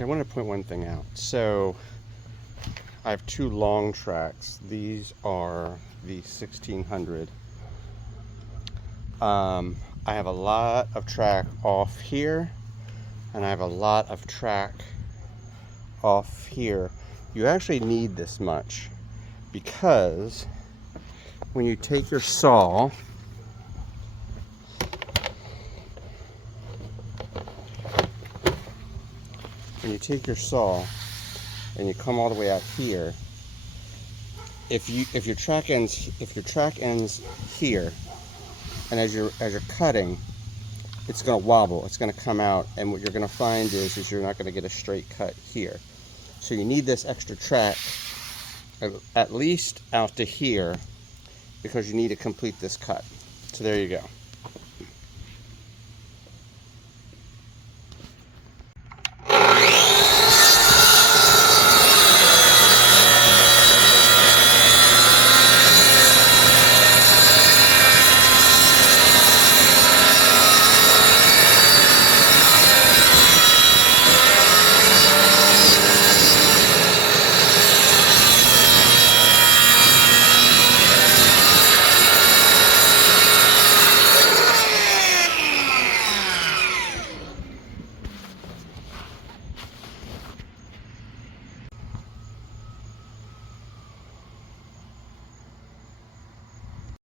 I want to point one thing out. So I have two long tracks. These are the 1600. I have a lot of track off here, and I have a lot of track off here. You actually need this much because when you take your saw and you come all the way out here, if your track ends here, and as you're cutting, it's going to wobble, it's going to come out, and what you're going to find is you're not going to get a straight cut here. So you need this extra track at least out to here, because you need to complete this cut. So there you go.